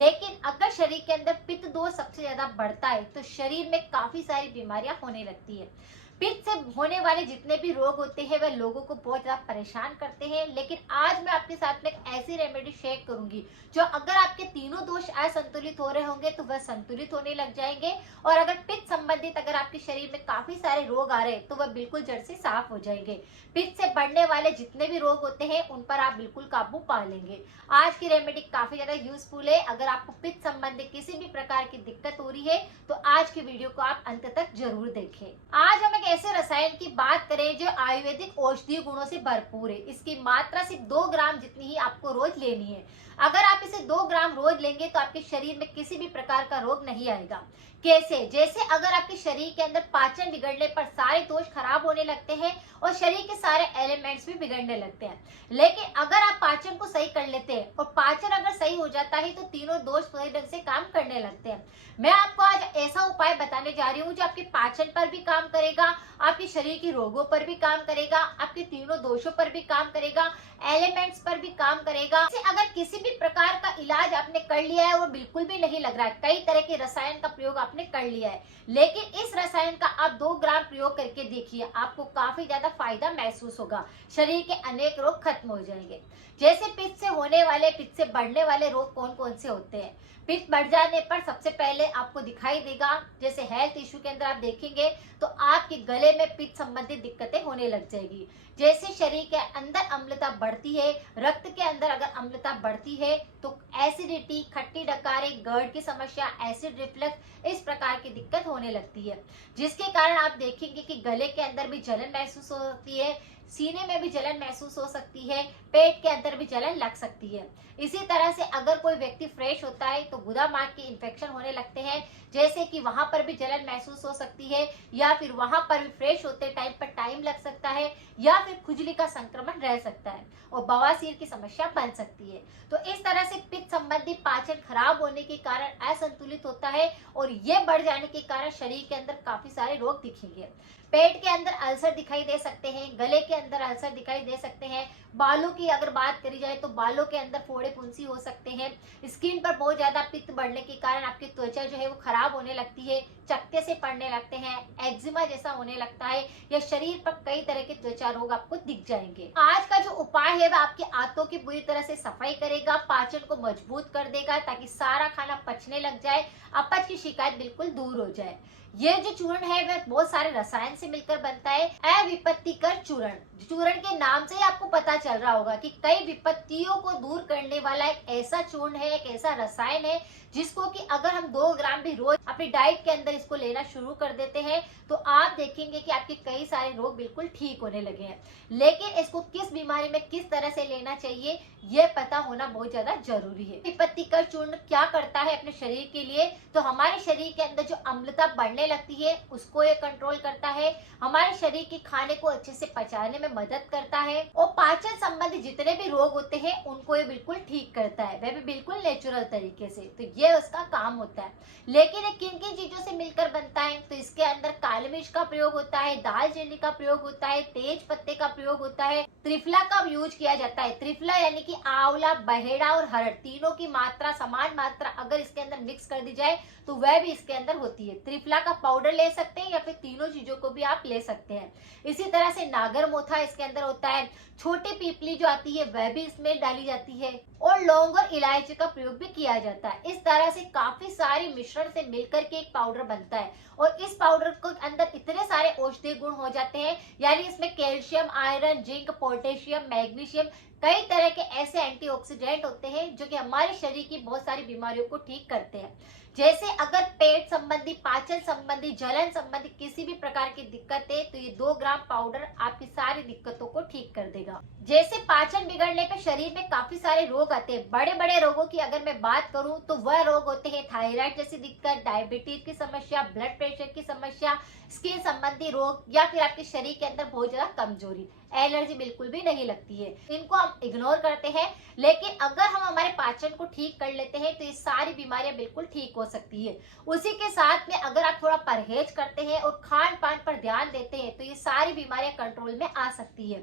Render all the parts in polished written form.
लेकिन अगर शरीर के अंदर पित्त दोष सबसे ज्यादा बढ़ता है तो शरीर में काफी सारी बीमारियां होने लगती है। पित्त से होने वाले जितने भी रोग होते हैं वह लोगों को बहुत ज्यादा परेशान करते हैं। लेकिन आज मैं आपके साथ में एक ऐसी रेमेडी शेयर करूंगी जो अगर आपके तीनों दोष असंतुलित हो रहे होंगे तो वह संतुलित होने लग जाएंगे। और अगर पित्त संबंधित अगर आपके शरीर में काफी सारे रोग आ रहे हैं तो वह बिल्कुल जड़ से साफ हो जाएंगे। पित्त से बढ़ने वाले जितने भी रोग होते हैं उन पर आप बिल्कुल काबू पा लेंगे। आज की रेमेडी काफी ज्यादा यूजफुल है। अगर आपको पित्त संबंधी किसी भी प्रकार की दिक्कत हो रही है तो आज की वीडियो को आप अंत तक जरूर देखें। आज हम एक ऐसे रसायन की बात करें जो आयुर्वेदिक औषधीय गुणों से भरपूर है। इसकी मात्रा सिर्फ 2 ग्राम जितनी ही आपको रोज लेनी है। अगर आप इसे 2 ग्राम रोज लेंगे तो आपके शरीर में किसी भी प्रकार का रोग नहीं आएगा। कैसे? जैसे अगर आपके शरीर के अंदर पाचन बिगड़ने पर सारे दोष खराब होने लगते हैं और शरीर के सारे एलिमेंट्स भी बिगड़ने लगते हैं। लेकिन अगर आप पाचन को सही कर लेते हैं और पाचन अगर सही हो जाता है तो तीनों दोष सही ढंग से काम करने लगते हैं। मैं आपको आज ऐसा उपाय बताने जा रही हूँ जो आपके पाचन पर भी काम करेगा, आपके शरीर के रोगों पर भी काम करेगा, आपके तीनों दोषों पर भी काम करेगा, एलिमेंट्स पर भी काम करेगा। अगर किसी भी प्रकार का इलाज आपने कर लिया है और बिल्कुल भी नहीं लग रहा है, कई तरह के रसायन का प्रयोग आपने कर लिया है, लेकिन इस रसायन का आप 2 ग्राम प्रयोग करके देखिए, आपको काफी ज्यादा फायदा महसूस होगा। शरीर के अनेक रोग खत्म हो जाएंगे। जैसे पित्त से होने वाले, पित्त से बढ़ने वाले रोग कौन कौन से होते हैं? पित्त बढ़ जाने पर सबसे पहले आपको दिखाई देगा, जैसे हेल्थ इश्यू के अंदर आप देखेंगे तो आपके गले में पित्त संबंधित दिक्कतें होने लग जाएगी। जैसे शरीर के अंदर अम्लता बढ़ती है, रक्त के अंदर अगर अम्लता बढ़ती है तो एसिडिटी, खट्टी डकारी, GERD की समस्या, एसिड रिफ्लक्स, इस प्रकार की दिक्कत होने लगती है। जिसके कारण आप देखेंगे कि गले के अंदर भी जलन महसूस हो सकती है, सीने में भी जलन महसूस हो सकती है, पेट के अंदर भी जलन लग सकती है। इसी तरह से अगर कोई व्यक्ति फ्रेश होता है तो गुदा मार्ग के इन्फेक्शन होने लगते हैं, जैसे कि वहां पर भी जलन महसूस हो सकती है, या फिर वहां पर भी फ्रेश होते टाइम पर टाइम लग सकता है, या फिर खुजली का संक्रमण रह सकता है और बवासीर की समस्या बन सकती है। तो इस तरह से पित्त संबंधी पाचन खराब होने के कारण असंतुलित होता है और ये बढ़ जाने के कारण शरीर के अंदर काफी सारे रोग दिखेंगे। पेट के अंदर अल्सर दिखाई दे सकते हैं, गले के अंदर अल्सर दिखाई दे सकते हैं, बालों की अगर बात करी जाए तो बालों के अंदर फोड़े फुंसी हो सकते हैं, स्किन पर बहुत ज्यादा पित्त बढ़ने के कारण आपकी त्वचा जो है वो खराब होने लगती है, चकत्ते से पड़ने लगते हैं, एक्जिमा जैसा होने लगता है, या शरीर पर कई तरह के त्वचा रोग आपको दिख जाएंगे। आज का जो उपाय है वह आपके आंतों की पूरी तरह से सफाई करेगा, पाचन को मजबूत कर देगा ताकि सारा खाना पचने लग जाए, अपच की शिकायत बिल्कुल दूर हो जाए। ये जो चूर्ण है वह बहुत सारे रसायन से मिलकर बनता है। अविपत्तिकर चूर्ण, चूर्ण के नाम से ही आपको पता चल रहा होगा कि कई विपत्तियों को दूर करने वाला एक ऐसा चूर्ण है, एक ऐसा रसायन है जिसको कि अगर हम 2 ग्राम भी रोज अपनी डाइट के अंदर इसको लेना शुरू कर देते हैं तो आप देखेंगे कि आपके कई सारे रोग बिल्कुल ठीक होने लगे हैं। लेकिन इसको किस बीमारी में किस तरह से लेना चाहिए यह पता होना बहुत ज्यादा जरूरी है। विपत्तिकर चूर्ण क्या करता है अपने शरीर के लिए? तो हमारे शरीर के अंदर जो अम्लता बढ़ने लगती है उसको ये कंट्रोल करता है, हमारे शरीर के खाने को अच्छे से पचाने में मदद करता है और पाचन संबंधी जितने भी रोग होते हैं उनको ये बिल्कुल ठीक करता है, वह भी बिल्कुल नेचुरल तरीके से। तो ये उसका काम होता है। लेकिन ये किन किन चीजों से मिलकर बनता है? तो इसके अंदर काली मिर्च का प्रयोग होता है, दालचीनी का प्रयोग होता है, तेज पत्ते का प्रयोग होता है, त्रिफला का यूज किया जाता है। त्रिफला यानी कि आंवला, बहेड़ा और हरड़, तीनों की मात्रा, समान मात्रा अगर इसके अंदर मिक्स कर दी जाए तो वह भी इसके अंदर होती है। त्रिफला का पाउडर ले सकते हैं या फिर तीनों चीजों को भी आप ले सकते हैं। इसी तरह से नागर मोथा इसके अंदर होता है, छोटी पीपली जो आती है वह भी इसमें डाली जाती है और लौंग और इलायची का प्रयोग भी किया जाता है। इस तरह से काफी सारी मिश्रण से मिलकर के एक पाउडर बनता है और इस पाउडर के अंदर इतने सारे औषधीय गुण हो जाते हैं, यानी इसमें calcium, iron, zinc, potassium, magnesium, कई तरह के ऐसे एंटीऑक्सीडेंट होते हैं जो कि हमारे शरीर की बहुत सारी बीमारियों को ठीक करते हैं। जैसे अगर पेट संबंधी, पाचन संबंधी, जलन संबंधी किसी भी प्रकार की दिक्कत है तो ये 2 ग्राम पाउडर आपकी सारी दिक्कतों को ठीक कर देगा। जैसे पाचन बिगड़ने पे शरीर में काफी सारे रोग आते हैं। बड़े बड़े रोगों की अगर मैं बात करूं तो वह रोग होते हैं थायराइड जैसी दिक्कत, डायबिटीज की समस्या, ब्लड प्रेशर की समस्या, स्किन संबंधी रोग, या फिर आपके शरीर के अंदर बहुत ज्यादा कमजोरी, एलर्जी बिल्कुल भी नहीं लगती है। इनको हम इग्नोर करते हैं, लेकिन अगर हम हमारे पाचन को ठीक कर लेते हैं तो ये सारी बीमारियां बिल्कुल ठीक हो सकती है। उसी के साथ में अगर आप थोड़ा परहेज करते हैं और खान पान पर ध्यान देते हैं तो ये सारी बीमारियां कंट्रोल में आ सकती है।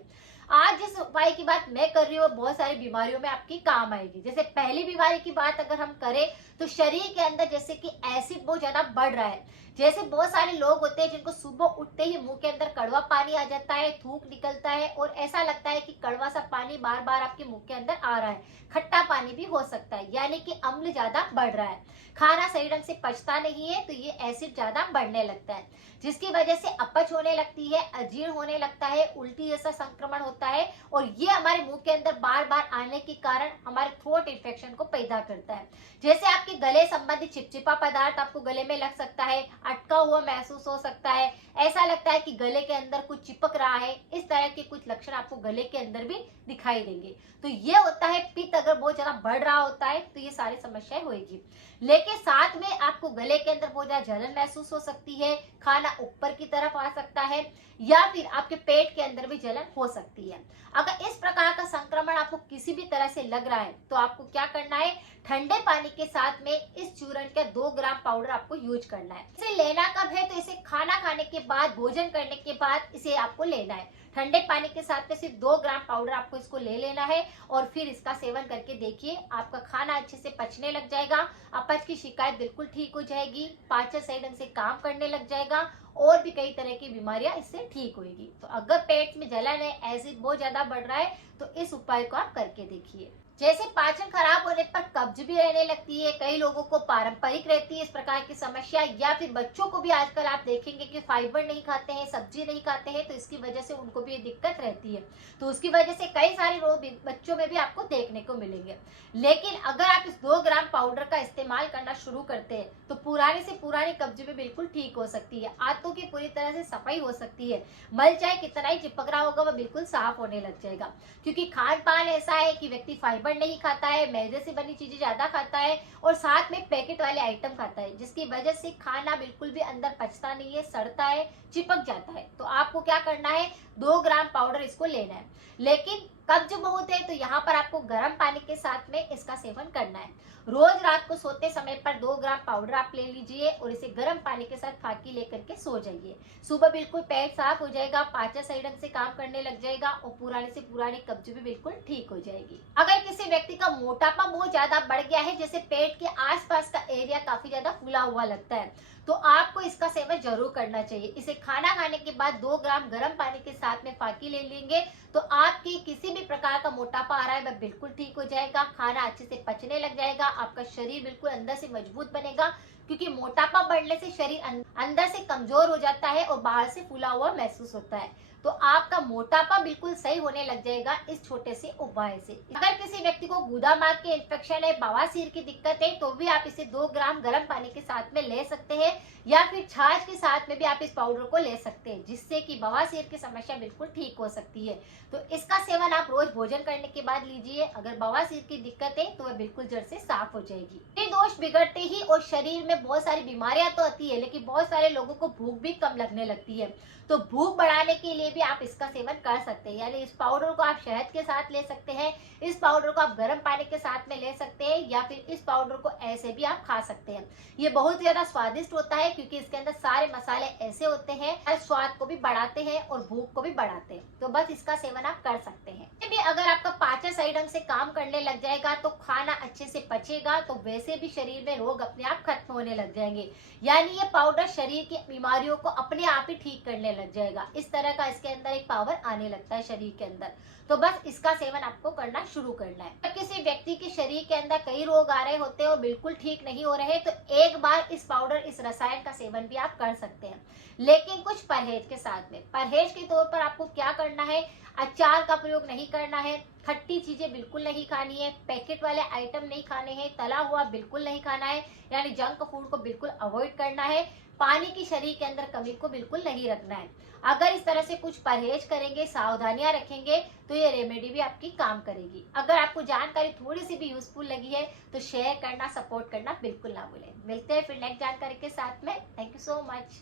आज जिस उपाय की बात मैं कर रही हूँ बहुत सारी बीमारियों में आपकी काम आएगी। जैसे पहली बीमारी की बात अगर हम करें तो शरीर के अंदर जैसे कि एसिड बहुत ज्यादा बढ़ रहा है। जैसे बहुत सारे लोग होते हैं जिनको सुबह उठते ही मुंह के अंदर कड़वा पानी आ जाता है, थूक निकलता है और ऐसा लगता है कि कड़वा सा पानी बार बार आपके मुंह के अंदर आ रहा है। खट्टा पानी भी हो सकता है, यानी कि अम्ल ज्यादा बढ़ रहा है। खाना सही ढंग से पचता नहीं है तो ये एसिड ज्यादा बढ़ने लगता है, जिसकी वजह से अपच होने लगती है, अजीर्ण होने लगता है, उल्टी जैसा संक्रमण होता है और ये हमारे मुंह के अंदर बार बार आने के कारण हमारे थ्रोट इन्फेक्शन को पैदा करता है। जैसे आपके गले संबंधित चिपचिपा पदार्थ आपको गले में लग सकता है, अटका हुआ महसूस हो सकता है, ऐसा लगता है कि गले के अंदर कुछ चिपक रहा है। इस तरह के कुछ लक्षण आपको गले के अंदर भी दिखाई देंगे। तो ये होता है पित्त अगर बहुत ज्यादा बढ़ रहा होता है तो ये सारी समस्याएं होगी। लेकिन साथ में आपको गले के अंदर बहुत ज्यादा जलन महसूस हो सकती है, खाना ऊपर की तरफ आ सकता है या फिर आपके पेट के अंदर भी जलन हो सकती है। अगर इस प्रकार का संक्रमण आपको किसी भी तरह से लग रहा है तो आपको क्या करना है, ठंडे पानी के साथ में इस चूर्ण का 2 ग्राम पाउडर आपको यूज करना है। इसे लेना कब है तो इसे खाना खाने के बाद, भोजन करने के बाद इसे आपको लेना है। ठंडे पानी के साथ में सिर्फ 2 ग्राम पाउडर आपको इसको ले लेना है और फिर इसका सेवन करके देखिए, आपका खाना अच्छे से पचने लग जाएगा, अपच की शिकायत बिल्कुल ठीक हो जाएगी, पाचन सही ढंग से काम करने लग जाएगा और भी कई तरह की बीमारियां इससे ठीक होगी। तो अगर पेट में जलन है, एसिड बहुत ज्यादा बढ़ रहा है तो इस उपाय को आप करके देखिए। जैसे पाचन खराब होने पर कब्ज भी रहने लगती है, कई लोगों को पारंपरिक रहती है इस प्रकार की समस्या, या फिर बच्चों को भी आजकल आप देखेंगे कि फाइबर नहीं खाते हैं, सब्जी नहीं खाते हैं तो इसकी वजह से उनको भी ये दिक्कत रहती है। तो उसकी वजह से कई सारे रोग बच्चों में भी आपको देखने को मिलेंगे। लेकिन अगर आप इस 2 ग्राम पाउडर का इस्तेमाल करना शुरू करते हैं तो पुरानी से पुरानी कब्ज भी बिल्कुल ठीक हो सकती है, आंतों की पूरी तरह से सफाई हो सकती है, मल चाहे कितना ही चिपक रहा होगा वह बिल्कुल साफ होने लग जाएगा। क्योंकि खान पान ऐसा है कि व्यक्ति फाइबर नहीं खाता है, मैदे से बनी चीजें ज्यादा खाता है और साथ में पैकेट वाले आइटम खाता है, जिसकी वजह से खाना बिल्कुल भी अंदर पचता नहीं है, सड़ता है, चिपक जाता है। तो आपको क्या करना है, 2 ग्राम पाउडर इसको लेना है। लेकिन कब्ज बहुत है तो यहाँ पर आपको गर्म पानी के साथ में इसका सेवन करना है। रोज रात को सोते समय पर 2 ग्राम पाउडर आप ले लीजिए और इसे गर्म पानी के साथ फाकी लेकर के सो जाइए। सुबह बिल्कुल पेट साफ हो जाएगा, पाचन सही ढंग से काम करने लग जाएगा और पुरानी से पुरानी कब्ज भी बिल्कुल ठीक हो जाएगी। अगर किसी व्यक्ति का मोटापा बहुत ज्यादा बढ़ गया है, जैसे पेट के आसपास का एरिया काफी ज्यादा फूला हुआ लगता है, तो आपको इसका सेवन जरूर करना चाहिए। इसे खाना खाने के बाद 2 ग्राम गर्म पानी के साथ में फाकी ले लेंगे तो आपकी किसी भी प्रकार का मोटापा आ रहा है वह बिल्कुल ठीक हो जाएगा, खाना अच्छे से पचने लग जाएगा, आपका शरीर बिल्कुल अंदर से मजबूत बनेगा। क्योंकि मोटापा बढ़ने से शरीर अंदर से कमजोर हो जाता है और बाहर से फूला हुआ महसूस होता है। तो आपका मोटापा बिल्कुल सही होने लग जाएगा इस छोटे से उपाय से। अगर किसी व्यक्ति को गुदा मार्ग के इन्फेक्शन है, बवासीर की दिक्कत है तो भी आप इसे 2 ग्राम गर्म पानी के साथ में ले सकते हैं या फिर छाछ के साथ में भी आप इस पाउडर को ले सकते हैं, जिससे कि बवासीर की समस्या बिल्कुल ठीक हो सकती है। तो इसका सेवन आप रोज भोजन करने के बाद लीजिए। अगर बवासीर की दिक्कत है तो वह बिल्कुल जड़ से साफ हो जाएगी। ये दोष बिगड़ते ही और शरीर में बहुत सारी बीमारियां तो आती है, लेकिन बहुत सारे लोगों को भूख भी कम लगने लगती है। तो भूख बढ़ाने के लिए भी आप इसका सेवन कर सकते हैं, यानी इस पाउडर को आप शहद के साथ ले सकते हैं, इस पाउडर को आप गर्म पानी के साथ में ले सकते हैं या फिर इस पाउडर को ऐसे भी आप खा सकते हैं। ये बहुत ज्यादा स्वादिष्ट होता है क्योंकि इसके अंदर सारे मसाले ऐसे होते हैं स्वाद को भी बढ़ाते हैं और भूख को भी बढ़ाते हैं। तो बस इसका सेवन आप कर सकते हैं। भी अगर आपका पाचन सही ढंग से काम करने लग जाएगा तो खाना अच्छे से पचेगा, तो वैसे भी शरीर में रोग अपने आप खत्म होने लग जाएंगे। यानी ये पाउडर शरीर की बीमारियों को अपने आप ही ठीक करने लग जाएगा। इस तरह का इसके अंदर एक पावर आने लगता है शरीर के अंदर। तो बस इसका सेवन आपको करना शुरू करना है। अगर किसी व्यक्ति के शरीर के अंदर कई रोग आ रहे होते हैं और बिल्कुल ठीक नहीं हो रहे तो एक बार इस पाउडर, इस रसायन का सेवन भी आप कर सकते हैं, लेकिन कुछ परहेज के साथ में। परहेज के तौर पर आपको क्या करना है, अचार का प्रयोग नहीं करना है, खट्टी चीजें बिल्कुल नहीं खानी है, पैकेट वाले आइटम नहीं खाने हैं, तला हुआ बिल्कुल नहीं खाना है, यानी जंक फूड को बिल्कुल अवॉइड करना है, पानी की शरीर के अंदर कमी को बिल्कुल नहीं रखना है। अगर इस तरह से कुछ परहेज करेंगे, सावधानियां रखेंगे तो ये रेमेडी भी आपकी काम करेगी। अगर आपको जानकारी थोड़ी सी भी यूजफुल लगी है तो शेयर करना, सपोर्ट करना बिल्कुल ना भूलें। मिलते हैं फिर नेक्स्ट जानकारी के साथ में। Thank you so much.